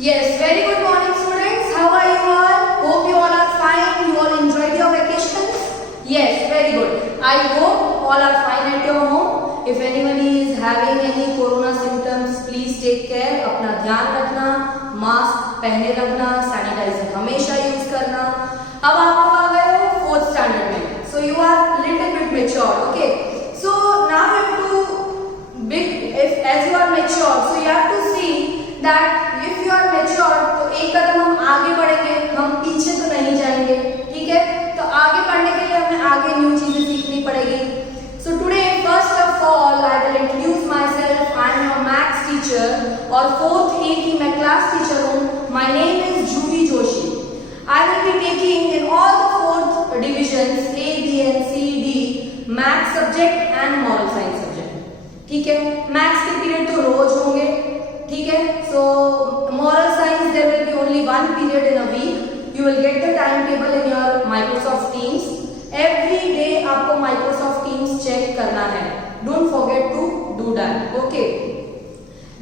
Yes, very good morning students. How are you all? Hope you all are fine. You all enjoyed your vacations? Yes, very good. I hope all are fine at your home. If anybody is having any corona symptoms, please take care. अपना ध्यान रखना, mask पहने रखना, sanitiser हमेशा use करना. अब आप लोग आ गए हो 4th स्टैंडर्ड में, so you are little bit mature, okay? So now you have to as you are mature, so you have to see that if you are mature, तो एक कदम हम आगे बढ़ेंगे, हम पीछे तो नहीं जाएंगे, ठीक है? तो आगे बढ़ने के लिए हमें आगे न्यू चीजें सीखनी पड़ेगी. So today, first of all, I will introduce myself. I am your maths teacher और 4th A की मैं क्लास टीचर हूँ. My name is Judy Joshi. I will be taking in all the 4th divisions A, B and C, D maths subject and moral science subject. ठीक है? Maths के period तो रोज होंगे, ठीक है? So moral science there will be only one period in a week. You will get the timetable in your Microsoft Teams. Every day आपको Microsoft Teams check करना है. Don't forget to do that. Okay?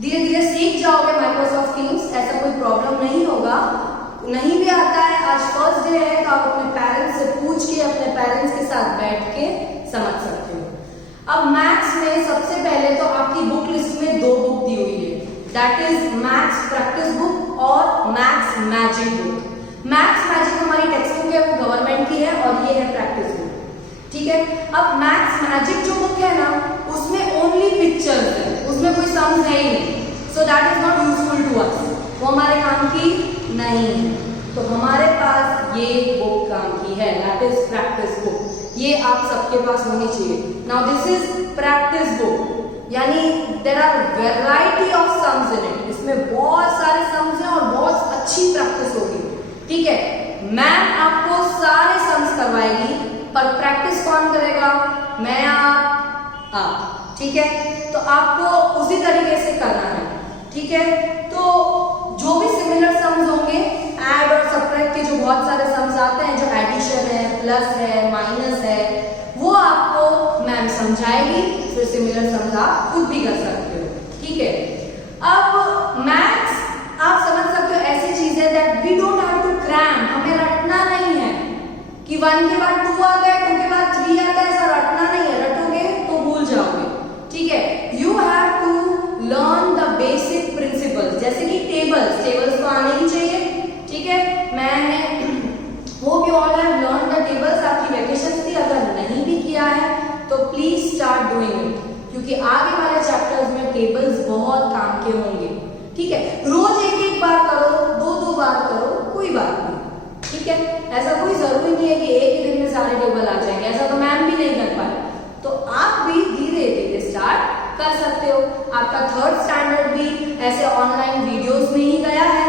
धीरे धीरे सीख जाओगे Microsoft Teams. ऐसा कोई problem नहीं होगा. नहीं भी आता है, आज फर्स्ट डे है, तो आप अपने पेरेंट्स से पूछ के अपने पेरेंट्स के साथ बैठ के समझ सकते हो. अब मैथ्स में सबसे पहले तो आपकी बुक लिस्ट में 2 बुक दी हुई है. That is maths practice book और maths magic book. Maths magic हमारी टेक्स्ट बुक है, वो गवर्नमेंट की है, और ये है प्रैक्टिस बुक. ठीक है? अब मैथ्स मैजिक जो बुक है ना, उसमें ओनली पिक्चर्स है, उसमें कोई सम्स है ही नहीं. So that is not useful to us. वो हमारे काम की नहीं है. तो हमारे पास ये बुक काम की है, दैट इज प्रैक्टिस बुक. ये आप सबके पास होनी चाहिए. Now this is practice book, यानी there are variety of sums in it. इसमें बहुत सारे सम्स हैं और बहुत अच्छी प्रैक्टिस होगी. ठीक है? मैम आपको सारे सम्स करवाएगी, पर प्रैक्टिस कौन करेगा? मैं, आप. ठीक है? तो आपको उसी तरीके से करना है. ठीक है? तो जो भी सिमिलर सम्स होंगे, ऐड और सब्ट्रैक्ट के जो बहुत सारे सम्स आते हैं, जो एडिशन है, प्लस है, माइनस है, वो आपको मैम समझाएगी. फिर सिमिलर सम्स आप खुद भी कर सकते हो. ठीक है? अब मैथ्स आप समझ सकते हो ऐसी चीज है that we don't have to cram. हमें रटना नहीं है कि 1 के बाद 2 आता है, 2 के बाद 3 आता है. ऐसा रटना नहीं है. रटोगे तो भूल जाओगे. ठीक है? You have to learn the basic principles, जैसे कि टेबल्स तो आने ही चाहिए. ठीक है? मैंने hope you all have learn the tables. आपकी वेकेशन थी, अगर नहीं भी किया है तो प्लीज स्टार्ट डूइंग इट, क्योंकि आगे वाले चैप्टर्स में टेबल्स बहुत काम के होंगे. ठीक है? रोज एक बार करो, 2 बार करो, कोई बात नहीं. ठीक है? ऐसा कोई जरूरी नहीं है कि एक ही दिन में सारे टेबल आ जाएंगे. ऐसा तो मैम भी नहीं कर पाए. तो आप भी धीरे धीरे स्टार्ट कर सकते हो. आपका 3rd स्टैंडर्ड भी ऐसे ऑनलाइन वीडियोस में ही गया है,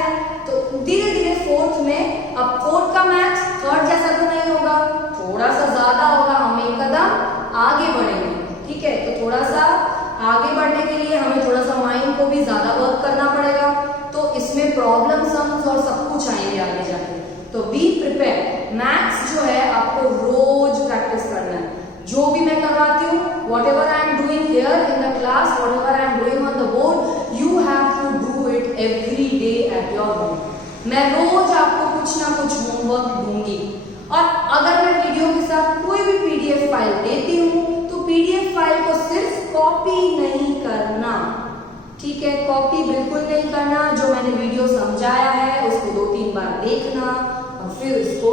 तो धीरे धीरे 4th में, अब 4th का मैथ्स 3rd जैसा तो नहीं होगा, थोड़ा सा ज्यादा होगा. हम एक कदम आगे बढ़ेंगे. ठीक है? तो थोड़ा सा आगे बढ़ने के लिए हमें थोड़ा सा माइंड को भी ज्यादा वर्क करना पड़ेगा. तो इसमें प्रॉब्लम सम्स और सब कुछ आएंगे आगे जाके. तो बी प्रिपेयर. मैथ्स जो है आपको रोज प्रैक्टिस करना है. जो भी मैं करवाती हूँ, whatever I am doing here in the class, whatever I am doing on the board, you have to do it every day at your home. मैं रोज आपको कुछ ना कुछ होमवर्क दूंगी. और अगर मैं वीडियो के साथ कोई भी PDF फाइल देती हूँ, तो PDF फाइल को सिर्फ कॉपी नहीं करना. ठीक है? कॉपी बिल्कुल नहीं करना. जो मैंने वीडियो समझाया है उसको 2-3 बार देखना और फिर उसको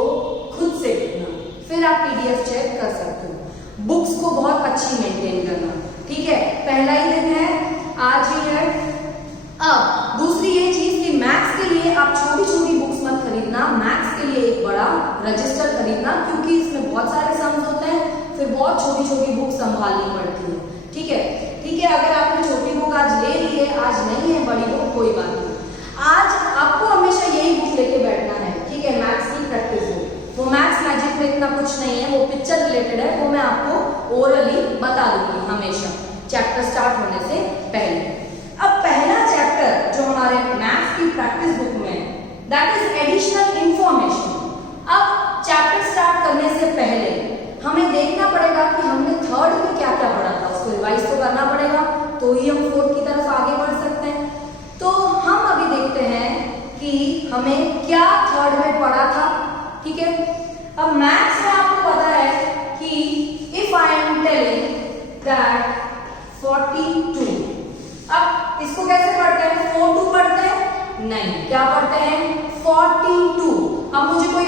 खुद से लिखना. फिर आप PDF चेक कर सकते हो. बुक्स को बहुत अच्छी मेंटेन करना. ठीक है? पहला ही दिन है, आज ही है. अब दूसरी ये चीज कि मैथ्स के लिए आप छोटी छोटी बुक्स मत खरीदना. मैथ्स के लिए एक बड़ा रजिस्टर खरीदना, क्योंकि इसमें बहुत सारे सम्स होते हैं. फिर बहुत छोटी छोटी बुक संभालनी पड़ती है. ठीक है? ठीक है? अगर आपने छोटी बुक आज ले ली है, आज नहीं है बड़ी बुक, कोई बात नहीं. आज आपको हमेशा यही बुक लेके बैठना है. ठीक है? मैथ्स की प्रैक्टिस बुक. वो मैथ्स मैजिक में इतना कुछ नहीं है, वो पिक्चर रिलेटेड है, वो मैं आपको ओरली बता दूंगी हमेशा चैप्टर स्टार्ट होने से पहले. अब पहला चैप्टर जो हमारे मैथ्स की प्रैक्टिस बुक में है, दैट इज एडिशनल इंफॉर्मेशन. अब चैप्टर स्टार्ट करने से पहले हमें देखना पड़ेगा कि हमने 3rd में क्या क्या पढ़ा था. उसको रिवाइज तो करना पड़ेगा, तो ही हम 4th की तरफ आगे बढ़ सकते हैं. तो हम अभी देखते हैं हमें क्या थर्ड में पढ़ा था, ठीक है। अब मैथ्स में आपको पता है कि if I am telling that 42, अब इसको कैसे पढ़ते हैं, 42 पढ़ते हैं, नहीं, क्या पढ़ते हैं, 42। अब मुझे कोई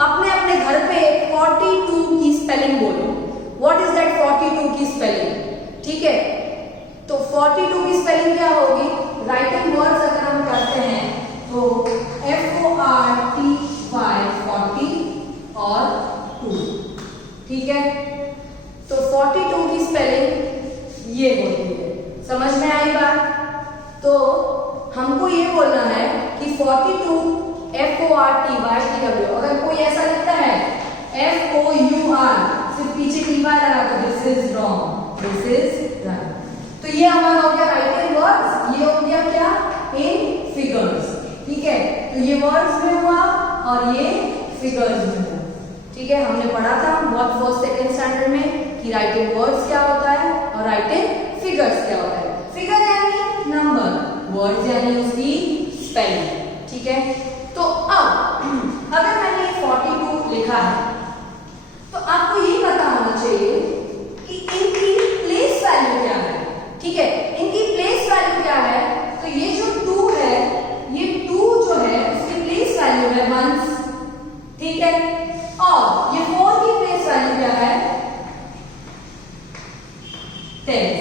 अपने अपने घर पे 42 की स्पेलिंग बोलो, व्हाट इज दैट 42 की स्पेलिंग, ठीक है। तो 42 की स्पेलिंग क्या होगी, राइटिंग वर्ड्स अगर हम करते हैं तो FORTY 40 और 2, ठीक है। तो 42 की स्पेलिंग ये होती है, समझ में आई बात। तो हमको ये बोलना है कि 42 FORTY, अगर कोई ऐसा लिखता है FOUR सिर्फ पीछे TY लगा तो this is wrong, this is right. तो ये हमारा हो गया राइटिंग वर्ड्स, ये हो गया क्या, इन फिगर्स, ठीक है। तो ये वर्ड्स में हुआ और ये फिगर्स में हुआ, ठीक है। हमने पढ़ा था बहुत फर्स्ट सेकंड स्टैंडर्ड में कि राइटिंग वर्ड्स क्या होता है और राइटिंग फिगर्स क्या होता है। फिगर यानी नंबर, वर्ड्स यानी उसकी स्पेलिंग, ठीक है। तो अब अगर मैंने 42 लिखा है तो आपको ये पता होना चाहिए कि इनकी प्लेस वैल्यू क्या है, ठीक है। इनकी प्लेस वैल्यू क्या है, तो ये जो 2 है, ये 2 जो है उसकी प्लेस वैल्यू है 1, ठीक है। और ये 4 की प्लेस वैल्यू क्या है, 10।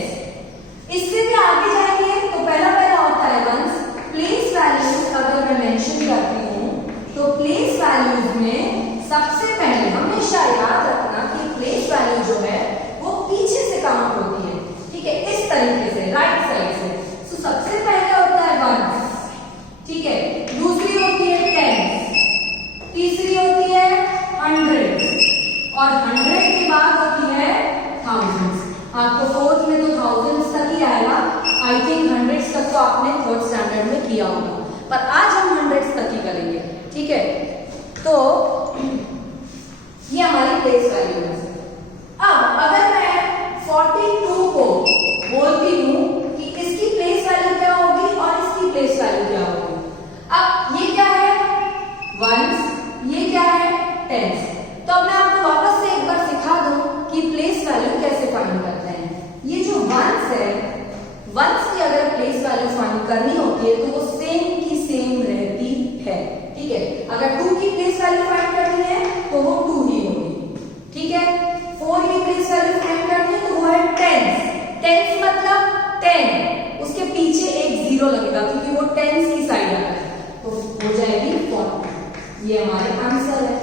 इससे भी आगे जाएंगे तो पहला होता है 1। प्लेस वैल्यूज अगर मैं मेंशन करती हूं तो प्लेस वैल्यूज में सबसे पहले हमेशा याद रखना कि प्लेस वैल्यू जो है वो पीछे से काउंट होती है, ठीक है, इस तरीके से राइट साइड से। तो सबसे पहले होता है 1, ठीक है, दूसरी होती है 10, तीसरी होती है 100 और 100 के बाद होती है thousands। आपको फोर्थ में तो thousands तक ही आएगा, आई थिंक 100s तक तो आपने थर्ड स्टैंडर्ड में किया होगा, पर आज हम 100s तक ही करेंगे, ठीक है। तो ये हमारी प्लेस वैल्यू है। अब अगर मैं 42 को बोलती हूं कि इसकी प्लेस वैल्यू क्या होगी और इसकी प्लेस वैल्यू क्या होगी, अब ये क्या है 1, ये क्या है 10। तो अब मैं आपको वापस से एक बार सिखा दूं कि प्लेस वैल्यू कैसे फाइंड करते हैं। ये जो 1 है, 1 की अगर प्लेस वैल्यू फाइंड करनी होती है तो वो सेम की सेम रहती है, ठीक है। अगर 2 की प्लेस वैल्यू फाइंड करनी है तो वो 2 ही होगी, ठीक है। 4 की प्लेस वैल्यू फाइंड करनी है तो वो है 10 मतलब 10, उसके पीछे एक 0 लगेगा क्योंकि वो 10 की साइड आता है, तो हो जाएगी 40। ये हमारे आंसर है।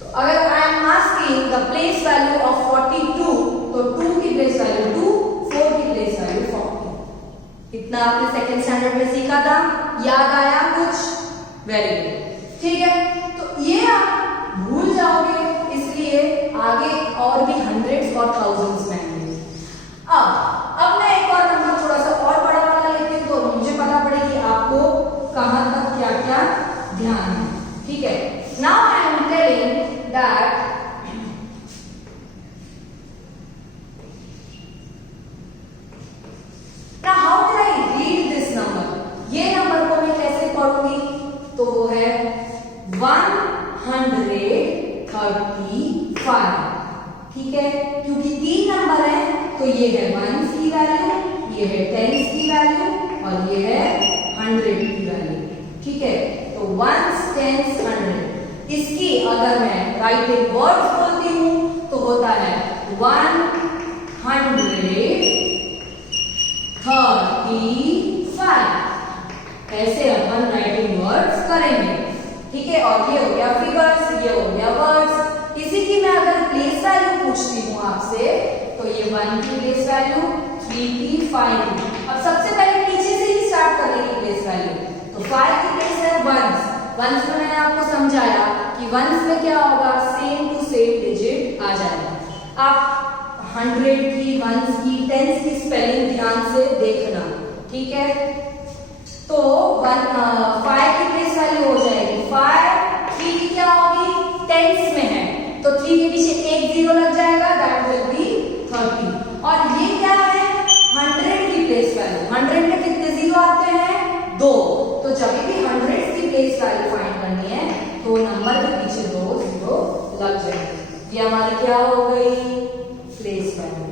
तो अगर I am asking the place value of 42, तो 2 की प्लेस वैल्यू 2, 4 की प्लेस वैल्यू 40। इतना आपने सेकंड स्टैंडर्ड में सीखा था, याद आया कुछ, वेरी गुड, ठीक है। तो ये आप भूल जाओगे, इसलिए आगे और भी 100s और 1000s में आएंगे। अब मैं एक और नंबर थोड़ा सा और बड़ा वाला लेती हूँ तो मुझे पता पड़ेगी आपको कहां तक क्या क्या ध्यान है, ठीक है। Now I am telling that now how can I read this number, ये नंबर को मैं कैसे पढ़ूंगी, तो वो है 135, ठीक है। क्योंकि 3 नंबर है तो ये है 1s की वैल्यू, ये है 10s की वैल्यू और ये है 100 की वैल्यू, ठीक है। तो 1s 10s 100, इसकी अगर मैं राइटिंग वर्ड्स बोलती हूं तो होता है 135। ऐसे अपन राइटिंग वर्ड्स करेंगे, ठीक है। और ये हो गया फिगर्स, ये हो गया वर्ड्स। इसी की मैं अगर प्लेस वैल्यू पूछती हूँ आपसे तो ये 1 की प्लेस वैल्यू, 3 की, 5 की। अब सबसे पहले पीछे से ही स्टार्ट करेंगे प्लेस वैल्यू, तो 5 की प्लेस है 1s में मैंने आपको समझाया कि 1s में क्या होगा, सेम टू सेम डिजिट आ जाएगा। आप 100 की, 1s की, 10s की स्पेलिंग ध्यान से देखना, ठीक है। तो 5 की प्लेस वैल्यू हो जाएगी 5, 3 की क्या होगी, 10s में है तो 3 के पीछे एक 0 लग जाएगा, दैट विल बी 30। और ये क्या है 100 की प्लेस वैल्यू, 100 में कितने 0 आते हैं, 2। तो जब भी 100 की प्लेस वैल्यू फाइंड करनी है तो नंबर के पीछे 2 0 लग जाएंगे। ये हमारी क्या हो गई? Place value.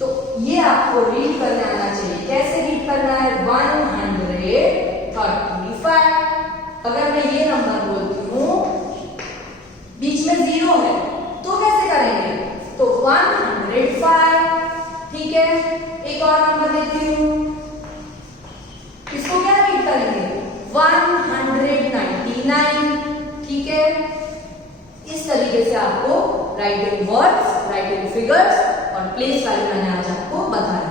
तो ये आपको रीड करने आना चाहिए। कैसे रीड करना है? 135। अगर मैं ये नंबर बोलती हूँ, बीच में 0 है, तो कैसे करेंगे? तो 105। ठीक है, एक और नंबर देती हूँ, इसको क्या रीड करेंगे? 199। ठीक है, इस तरीके से आपको राइटिंग वर्ड्स, राइटिंग फिगर्स और प्लेस वैल्यू मैंने आज आपको बताया।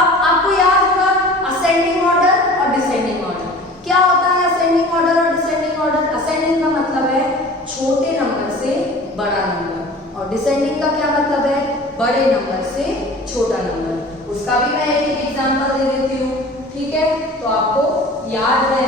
अब आपको याद होगा असेंडिंग ऑर्डर और डिसेंडिंग ऑर्डर। क्या होता है असेंडिंग ऑर्डर और डिसेंडिंग ऑर्डर? असेंडिंग का मतलब है छोटे नंबर से बड़ा नंबर, और डिसेंडिंग का क्या मतलब है? बड़े नंबर से छोटा नंबर। उसका भी मैं एक एग्जांपल दे देती हूँ। ठीक है, तो आपको याद है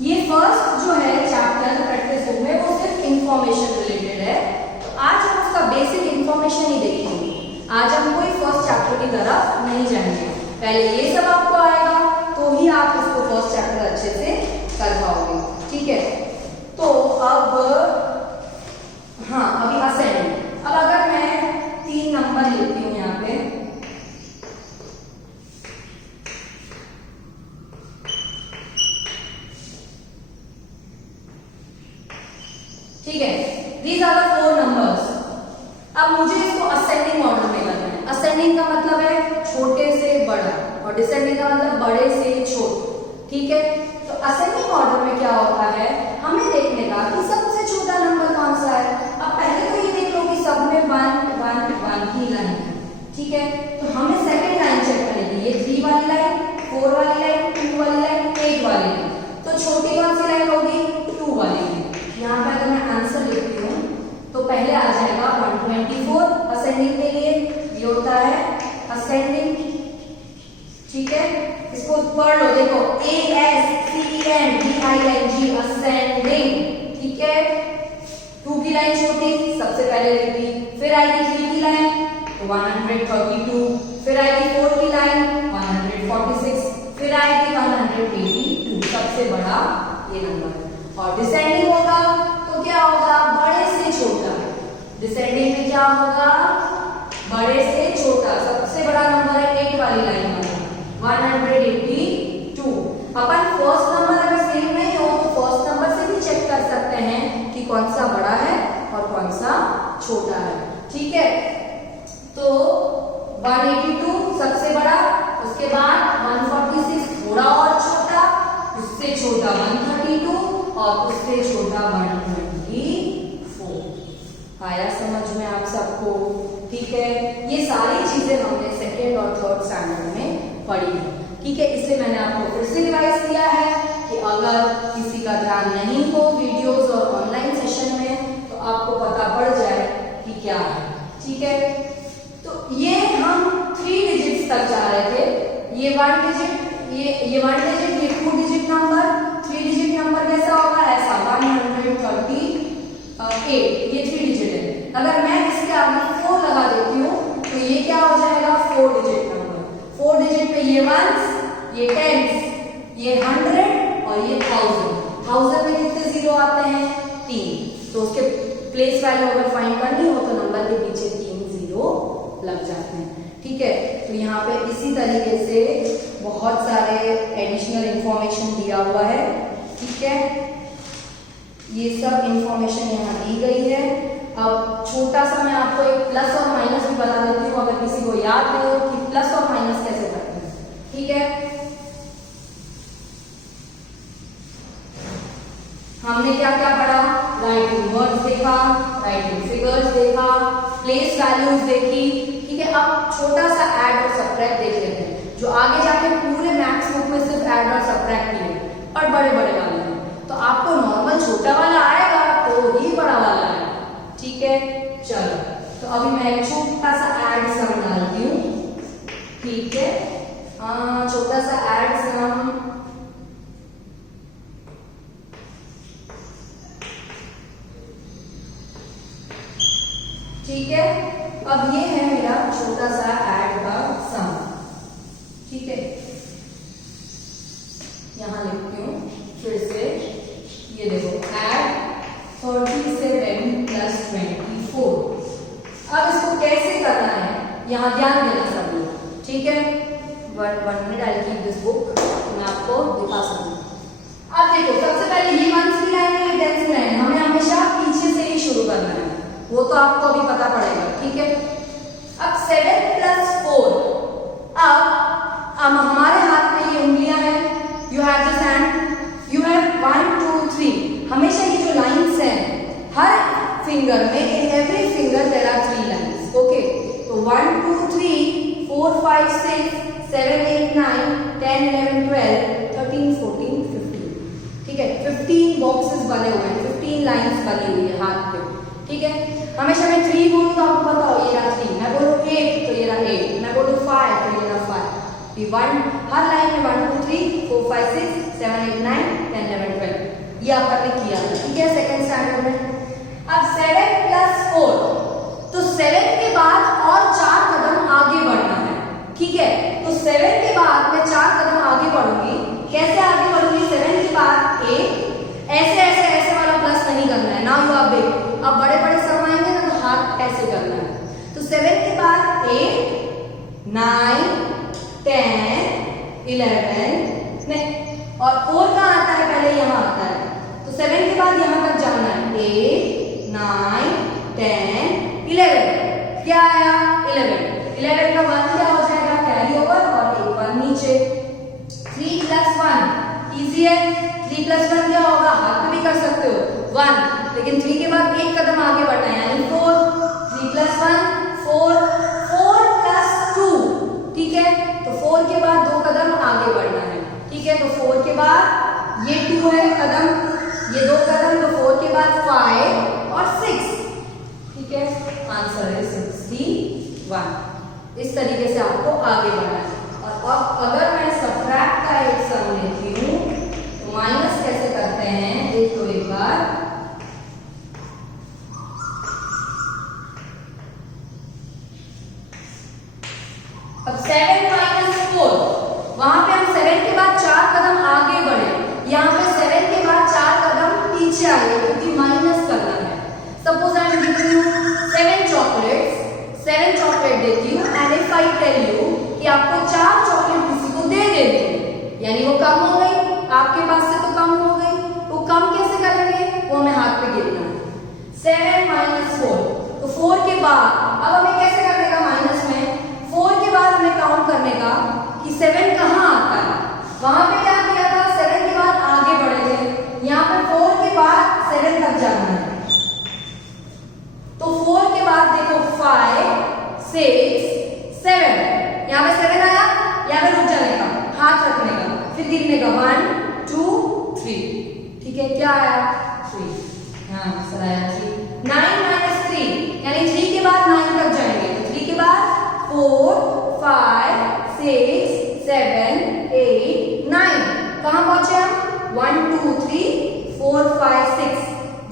ये फर्स्ट जो है चैप्टर प्रैक्टिस बुक में वो सिर्फ इंफॉर्मेशन रिलेटेड है, तो आज हम उसका बेसिक इंफॉर्मेशन ही देखेंगे। आज हम कोई फर्स्ट चैप्टर की तरफ नहीं जाएंगे, पहले ये सब आपको आएगा तो ही आप उसको फर्स्ट चैप्टर अच्छे से कर पाओगे। ठीक है, तो अब हाँ, अभी असेंडिंग। अब अगर मैं 3 नंबर लेती हूँ यहाँ पे, ठीक है, these are the 4 numbers। अब मुझे इसको असेंडिंग ऑर्डर में करना है। असेंडिंग का मतलब है छोटे से बड़ा और डिसेंडिंग का मतलब बड़े से छोटा। ठीक है, तो असेंडिंग ऑर्डर में क्या होता है, हमें देखने का कि सबसे छोटा नंबर कौन सा है। अब पहले तो ये देख लो कि सब में 1 1 1 की लाइन है। ठीक है, तो हमें सेकंड लाइन चेक करनी है, ये 3 वाली लाइन, 4 वाली लाइन, 2 वाली लाइन, 8 वाली लाइन। तो छोटी कौन सी लाइन होगी? 2 वाली लाइन। यहाँ पे अगर मैं आंसर लिखती हूँ तो पहले आ जाएगा 124 असेंडिंग के लिए। ये होता है असेंडिंग। ठीक है, इसको पढ़ लो, देखो ASCENDING असेंडिंग। ठीक है, 2 की लाइन छोटी सबसे पहले लिखी, फिर आएगी 3 की लाइन तो 132, फिर आएगी 4 की लाइन 146, फिर आएगी 182, सबसे बड़ा ये नंबर। और डिसेंडिंग होगा तो क्या होगा? बड़े से छोटा। डिसेंडिंग में क्या होगा? बड़े से छोटा। सबसे बड़ा नंबर है 8 वाली लाइन में 182। अपन फर्स्ट नंबर अगर सेम नहीं हो तो फर्स्ट नंबर से भी चेक कर सकते हैं कि कौन सा बड़ा है और कौन सा छोटा है। ठीक है, तो 182 सबसे बड़ा, उसके बाद 146 थोड़ा और छोटा, उससे छोटा 132 और उससे छोटा 124। आया समझ में आप सबको? ठीक है, ये सारी चीजें हमने सेकेंड और थर्ड स्टैंडर्ड में पढ़ी है। ठीक है, इसलिए मैंने आपको फिर से रिवाइज किया है कि अगर किसी का ध्यान नहीं हो वीडियोस और ऑनलाइन सेशन में तो आपको पता पड़ जाए कि क्या है। ठीक है, तो ये हम 3 डिजिट्स तक जा रहे थे। ये 1 डिजिट, ये 1 डिजिट, ये 2 डिजिट नंबर, 3 डिजिट नंबर कैसा होगा? ऐसा 138, ये 3 डिजिट है। अगर मैं इसके आगे 4 लगा देती हूँ तो ये क्या हो जाएगा? 4 डिजिट नंबर। 4 डिजिट पे ये 1s, ये 10s, ये 100 और ये 1000। 1000 में कितने 0 आते हैं? 3। तो उसके प्लेस वैल्यू अगर फाइंड करनी हो तो नंबर के पीछे 3 0 लग जाते हैं। ठीक है, तो यहाँ पे इसी तरीके से बहुत सारे एडिशनल इंफॉर्मेशन दिया हुआ है। ठीक है, ये सब इंफॉर्मेशन यहाँ दी गई है। अब छोटा सा मैं आपको एक प्लस और माइनस भी बता देती हूँ, अगर किसी को याद नहीं हो कि प्लस और माइनस कैसे करते हैं। ठीक है, हमने क्या क्या पढ़ा? राइटिंग वर्ड्स देखा, राइटिंग फिगर्स देखा, प्लेस वैल्यूज देखी। ठीक है, अब छोटा सा ऐड और सबट्रैक्ट देख लेते हैं, जो आगे जाके पूरे मैथ्स बुक में सिर्फ ऐड और सबट्रैक्ट ही है और बड़े बड़े वाले हैं। तो आपको नॉर्मल छोटा वाला आएगा तो ही बड़ा वाला आएगा। ठीक है, चलो, तो अभी मैं एक छोटा सा ऐड सम डालती हूँ। ठीक है, छोटा सा ऐड सम, ठीक है, अब ये है मेरा छोटा सा ऐड का सम। ठीक है, यहां लिखती हूँ फिर से यहाँ ध्यान देना सब लोग, ठीक है। 1 minute, I keep this book, मैं आपको दिखा सकूँ। अब देखो सबसे पहले ये 1 सी लाइन है, 10 सी लाइन है, हमें हमेशा पीछे से ही शुरू करना है, वो तो आपको अभी पता पड़ेगा, ठीक है। अब 7 + 4, अब हमारे हाथ में ये उंगलियां हैं, you have this hand, you have 1 2 3, हमेशा ये जो लाइंस हैं हर फिंगर में, in every finger there are 3 lines, okay. तो 1 2 3 4 5 6 7 8 9 10 11 12 13 14 15, ठीक है। 15 बॉक्सेस बने हुए हैं, 15 लाइंस बनी हुई है हाथ पे, ठीक है। हमेशा मैं 3 बोलूँ तो आपको बताओ ये रहा 3, मैं बोलूँ 8 तो ये रहा 8, मैं बोलूँ 5 तो ये रहा 5, ये 1 हर लाइन में 1 2 3 4 5 6 7 8 9 10 11 12, ये आपने किया, ठीक है, सेकंड स्टैंडर्ड में। अब 7 + 4, तो 7 के बाद और 4 कदम आगे बढ़ना है, ठीक है। तो 7 के बाद मैं 4 कदम आगे बढ़ूंगी, कैसे आगे बढ़ूंगी, 7 के बाद ऐसे ऐसे ऐसे वाला प्लस नहीं करना है, नाउ यू आर बिग, अब बड़े बड़े सम आएंगे ना तो हाथ ऐसे करना है। तो 7 के बाद 8 9 10 11 नहीं, और 4 कहाँ आता है, पहले यहाँ आता है, तो 7 के बाद यहाँ तक जाना है, 8 9 10 11, क्या आया 11, 11 का 1 क्या हो जाएगा, कैरी ओवर, और एक 1 नीचे। 3 + 1 इजी है, 3 + 1 क्या होगा, हाथ में भी कर सकते हो 1, लेकिन 3 के बाद एक कदम आगे बढ़ना है यानी 4, 3 + 1 4, 4 + 2, ठीक है। तो 4 के बाद 2 कदम आगे बढ़ना है, ठीक है। तो 4 के बाद ये 2 है कदम, ये 2 कदम, तो 4 के बाद 5 और 6, ठीक है। आंसर है 61। इस तरीके से आपको आगे बढ़ना है। और अब अगर मैं सबट्रैक्ट का एक सम लेती हूँ तो माइनस कैसे करते हैं देख लो एक बार। अब 7 - 4, वहां पे हम 7 के बाद 4 कदम आगे बढ़े, यहाँ पे 7 के बाद 4 कदम पीछे आए क्योंकि माइनस करना है। Suppose I am giving you 7 chocolates, 7 chocolate देती हूँ, and if I tell you कि आपको 4 चॉकलेट किसी को दे देती हूँ, यानी वो कम हो गई, आपके पास से तो कम हो गई, वो कम कैसे करेंगे, वो हमें हाथ पे गिरना है। 7 - 4, तो 4 के बाद अब हमें कैसे करने का, माइनस में 4 के बाद हमें काउंट करने का कि 7 कहाँ आता है। वहां पे क्या किया था, 7 के बाद आगे बढ़े थे, यहाँ पे 4 के बाद 7 तक जाना है। तो 4 के बाद देखो 5 6 7, यहाँ पे 7 आया, यहाँ पे रुक जाने का, हाथ रखने का, फिर गिरने का 1 2 3, ठीक है। क्या आया 3, हाँ सर आया 3। 9 - 3 यानी 3 के बाद 9 तक जाएंगे, तो 3 के बाद 4 5 6 7 8 9, कहाँ पहुंचे हम 1 2 3 4 5 6,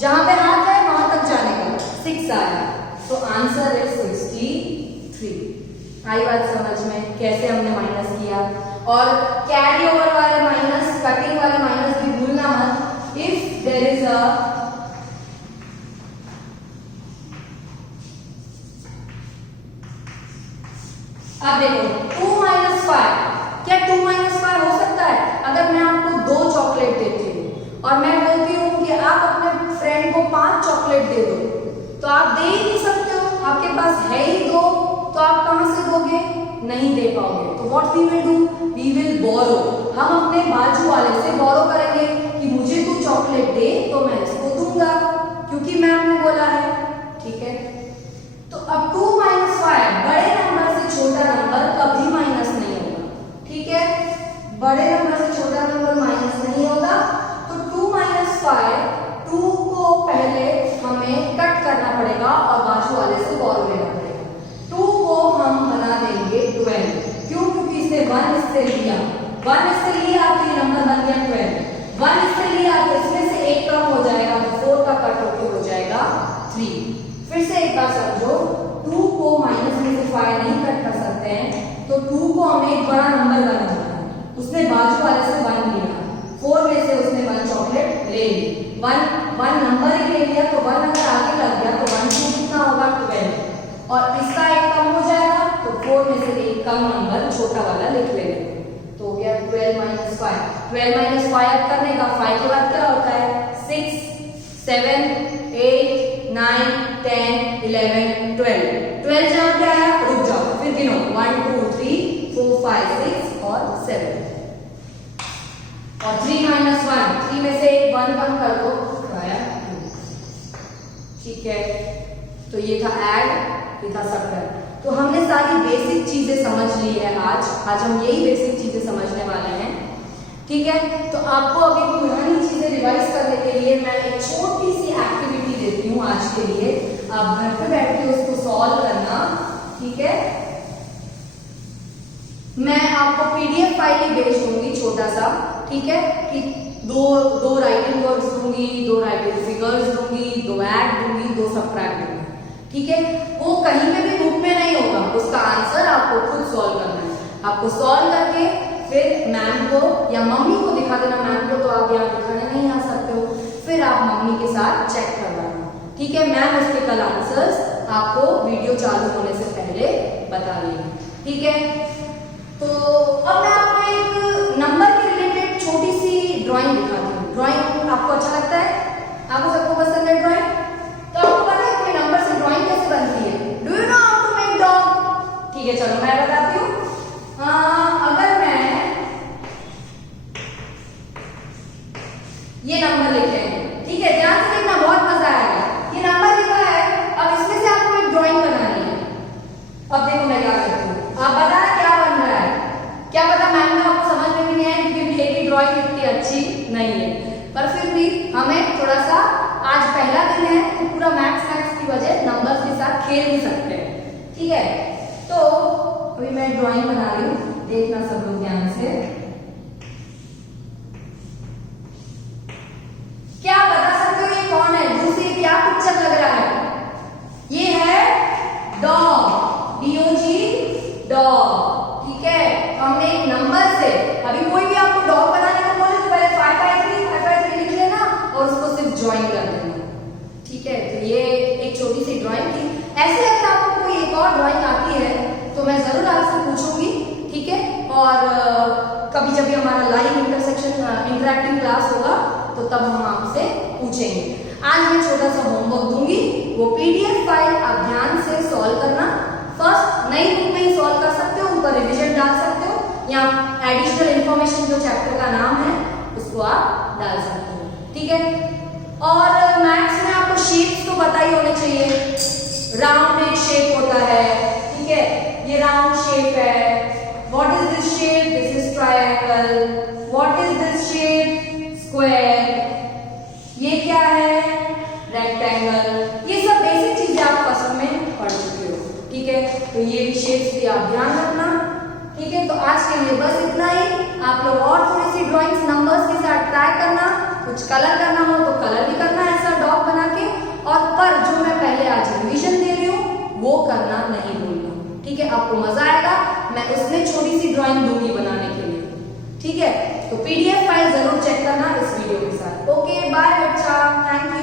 जहां पे हाथ है वहां तक जाने का, 6 आया, तो आंसर है 63। आई बात समझ में कैसे हमने माइनस किया। और कैरी ओवर वाले माइनस, कटिंग वाले माइनस भी भूलना मत। इफ देयर इज अ अब देखो 2 - 5, क्या 2 - 5 हो सकता है? अगर मैं आपको 2 चॉकलेट देती हूँ और मैं बोलती हूँ कि आप अपने फ्रेंड को 5 चॉकलेट दे दो, तो आप दे ही नहीं सकते हो, आपके पास है ही 2, तो आप कहां से दोगे, नहीं दे पाओगे। तो what we will do, we will borrow, हम अपने बाजू वाले से बोरो करेंगे कि मुझे तू चॉकलेट दे तो मैं इसको दूंगा, क्योंकि मैम ने बोला है, ठीक है। तो अब 2 - 5, बड़े नंबर से छोटा नंबर कभी माइनस नहीं होगा, ठीक है। बड़े नंबर से छोटा नंबर माइनस नहीं होगा। तो 2 - 5, 2 को पहले हमें कट करना पड़ेगा और बाजू वाले से बोरो लेना पड़ेगा। 2 को हम बना देंगे 12, क्यों, क्योंकि इसने 1 इससे लिया, 1 इससे लिया तो ये नंबर बन गया 12, 1 इससे लिया तो इसमें से एक कम हो जाएगा, तो 4 का कट होकर हो जाएगा 3। फिर से एक बार समझो, 2 को माइनस में से 5 नहीं कट कर सकते हैं, तो 2 को हमें एक बड़ा नंबर बनाना है। उसने बाजू वाले से 1 लिया, 4 में से उसने 1 चॉकलेट ले ली, 1 नंबर ही ले लिया, तो 1 अगर आगे लग गया तो 1 2 कितना होगा 12, और इसका एक कम हो जाएगा तो एक कम नंबर छोटा वाला लिख लेंगे। तो हो गया 12 माइनस 5। 12 माइनस 5 करने का 5 के बाद क्या होता है 6 7 8 9 10 11 12। 12 जहां पे आया रुक जाओ, फिर गिनो 1 2 3 4 5 6 और 7। और 3 माइनस 1, 3 में से एक 1 कम कर दो तो आया 2। ठीक है, तो ये था ऐड, ये था सबट्रैक्ट। तो हमने सारी बेसिक चीजें समझ ली है। आज हम यही बेसिक चीजें समझने वाले हैं। ठीक है, तो आपको अभी पुरानी चीजें रिवाइज करने के लिए मैं एक छोटी सी एक्टिविटी देती हूँ आज के लिए। आप घर पे बैठ के उसको सॉल्व करना। ठीक है, मैं आपको पीडीएफ फाइल ही भेज दूंगी छोटा सा। ठीक है, कि दो राइटिंग वर्ड्स दूंगी, 2 राइटिंग फिगर्स दूंगी, 2 ऐड दूंगी, 2 सबट्रैक्ट दूंगी। ठीक है, वो कहीं पे भी बुक में नहीं होगा, उसका आंसर आपको खुद सॉल्व करना है। आपको सॉल्व करके फिर मैम को या मम्मी को दिखा देना। मैम को तो आप यहाँ दिखाने नहीं आ सकते हो, फिर आप मम्मी के साथ चेक करवाना। ठीक है, मैम उसके कल आंसर्स आपको वीडियो चालू होने से पहले बता देंगे। ठीक है, तो अब मैं आपको एक नंबर के रिलेटेड छोटी सी ड्राइंग दिखाती हूँ। ड्राइंग आपको अच्छा लगता है? आपको सबको पसंद है ड्राइंग? तो आपको पता है कोई नंबर से ड्राइंग कैसे बनती है? Do you know how to make dog? ठीक है, चलो मैं बताती हूँ। अगर मैं ये नंबर लिखे हैं, ठीक है, ध्यान से देखना, बहुत मजा आएगा। ये नंबर लिखा है, अब इसमें से आपको एक ड्राइंग बनानी है। अब देखो मैं क्या करती हूँ, आप बताना क्या बन रहा है। क्या पता मैम को आपको समझ में भी नहीं आए, क्योंकि मेरी ड्राइंग इतनी अच्छी नहीं है, पर फिर भी हमें थोड़ा सा, आज पहला दिन है तो पूरा मैथ्स की वजह नंबर्स के साथ खेल नहीं सकते हैं। ठीक है, तो अभी मैं ड्राइंग बना रही हूँ, देखना सब लोग ध्यान से। क्या बता सकते हो ये कौन है? दूसरी क्या पिक्चर लग रहा है? ये है डॉग, DOG डॉग। ठीक है, हमने एक नंबर से, अभी कोई भी आपको डॉग बनाने को बोले तो पहले 553 लिख लेना और उसको सिर्फ ज्वाइन कर देना। ठीक है, तो ये एक छोटी सी ड्राइंग थी। ऐसे अगर आपको कोई एक और ड्राइंग आती है तो मैं जरूर आपसे पूछूंगी। ठीक है, और कभी जब भी हमारा लाइव इंटरैक्टिव क्लास होगा तो तब हम आपसे पूछेंगे। आज मैं छोटा सा होमवर्क दूंगी, वो पीडीएफ फाइल आप ध्यान से सॉल्व करना। फर्स्ट नई बुक में ही सॉल्व कर सकते हो, ऊपर रिविजन डाल सकते हो, या एडिशनल इंफॉर्मेशन जो चैप्टर का नाम है उसको आप डाल सकते हो। ठीक है, और मैथ्स में आपको शेप्स तो पता ही होने चाहिए। राउंड एक शेप होता है, ठीक है, ये राउंड शेप है। What is this shape? This is triangle. What is this shape? Square. ये क्या है? रेक्टेंगल। ये सब बेसिक चीजें आप फर्स्ट में पढ़ चुके हो। ठीक है, तो ये भी शेप्स भी आप ध्यान रखना। ठीक है, तो आज के लिए बस इतना ही। आप लोग और थोड़ी सी ड्राइंग्स नंबर्स के साथ ट्राई करना, कुछ कलर करना हो तो कलर भी करना ऐसा डॉग बना के, और पर जो मैं पहले आज रिवीजन दे रही हूँ वो करना नहीं भूलना। ठीक है, आपको मजा आएगा, मैं उसमें छोटी सी ड्राइंग दूंगी बनाने के लिए। ठीक है, तो पीडीएफ फाइल जरूर चेक करना इस वीडियो के साथ। ओके, बाय बच्चा, थैंक यू।